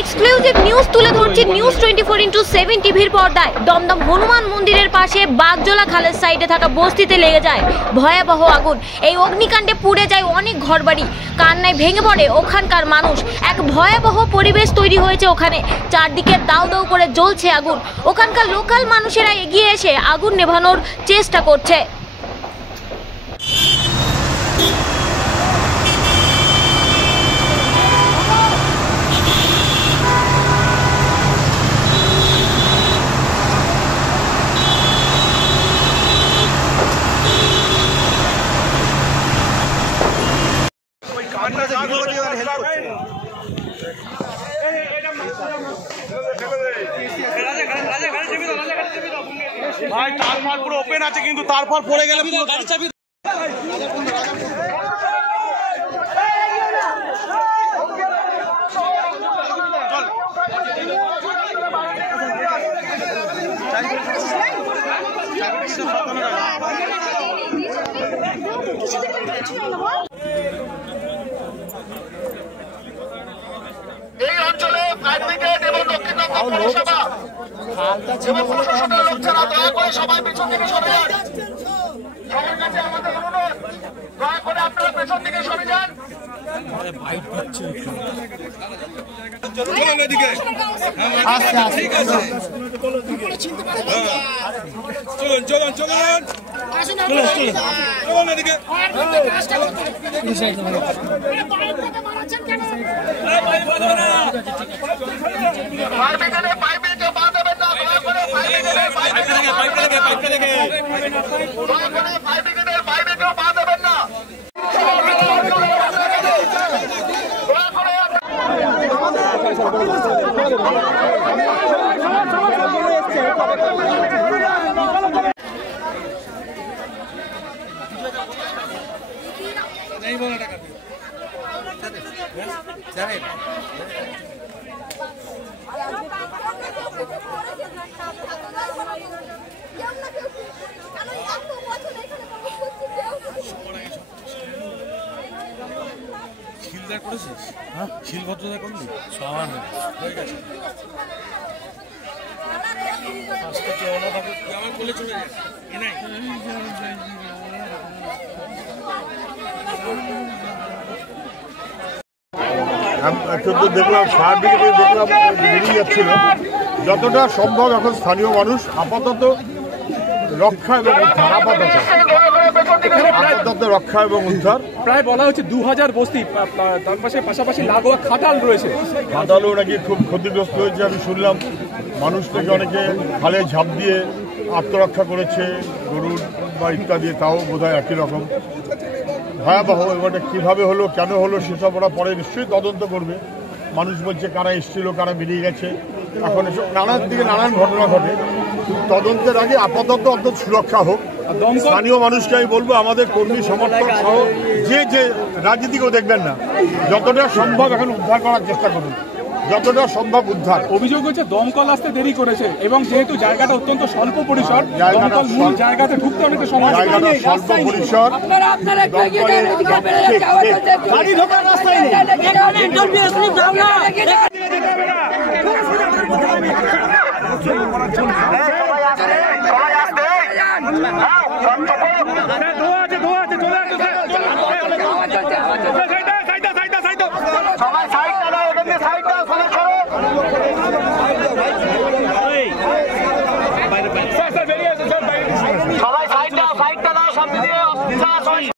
Exclusive news তুলে ধরছি news 24/7 টিভির পর্দায়। দমদম হনুমান মন্দিরের পাশে বাগজোলা খালের সাইডে থাকা বস্তিতে লেগে যায় ভয়াবহ আগুন। এই অগ্নিকাণ্ডে পুড়ে যায় অনেক ঘরবাড়ি, কান্নায় ভেঙে পড়ে ওখানকার মানুষ। এক ভয়াবহ পরিবেশ তৈরি হয়েছে ওখানে, চারদিকে দাউ দাউ করে জ্বলছে আগুন। ওখানকার লোকাল মানুষেরা এগিয়ে এসে আগুন নেভানোর চেষ্টা করছে। ভাই তারপর পুরো ওপেন আছে, কিন্তু তারপর পড়ে গেলে পুরো গাড়ি চাবি। এই অঞ্চলে ফায়ার ব্রিগেড এবং দক্ষিণবঙ্গ পৌরসভা এবং প্রশাসনের লোকজনেরা দয়া করে সবাই পেছন দিকে সরে যান। সবার কাছে আমাদের অনুরোধ, দয়া করে আপনারা পেছন দিকে সরে যান। ফায়ার ব্রিগেডের পাইপে কেউ পা দেবেন না, দয়া করে ফায়ার ব্রিগেডের পাইপে কেউ পা দেবেন না। नहीं बोला टका जाने শিলদার করেছিস? হ্যাঁ, শিলভদ্রতা করলি? সমান হয়ে গেছে। আজকে চলা থাকে আমার বলে চলে যায় এ নাই। দেখলাম ফায়ার ব্রিগেডে দেখলাম বেরিয়ে যাচ্ছিল। যতটা সম্ভব এখন স্থানীয় মানুষ আপাতত রক্ষা এবং উদ্ধার রক্ষা এবং উদ্ধার। প্রায় বলা হচ্ছে 2000 বস্তি, তার পাশাপাশি লাগোয়া খাটাল রয়েছে। খাটালও নাকি খুব ক্ষতিগ্রস্ত হয়েছে। আমি শুনলাম মানুষ থেকে অনেকে খালে ঝাঁপ দিয়ে আত্মরক্ষা করেছে, গরুর বা ইত্যাদি, তাও বোধহয় একই রকম ভয়াবহ। এবারে কীভাবে হলো, কেন হলো, সেসব ওরা পরে নিশ্চয়ই তদন্ত করবে। মানুষ বলছে কারা এসেছিল, কারা বেরিয়ে গেছে। এখন এসব নানান দিকে নানান ঘটনা ঘটে। তদন্তের আগে আপাতত অন্তত সুরক্ষা হোক। স্থানীয় মানুষকে আমি বলবো, আমাদের কর্মী সমর্থক সহ যে রাজনীতিকেও দেখবেন না, যতটা সম্ভব এখন উদ্ধার করার চেষ্টা করুন, যতটা সম্ভব উদ্ধার। অভিযোগ হচ্ছে দমকল আসতে দেরি করেছে এবং যেহেতু জায়গাটা অত্যন্ত স্বল্প পরিসর, জায়গাতে ঢুকতে অনেকটা সময়, জায়গাটা স্বল্প পরিসর, সবাই সাইড দাও, এখানে সাইড দাও, সবাই সরো। সবাই সাইড দাও, সাইডটা দাও, সামনে দিয়ে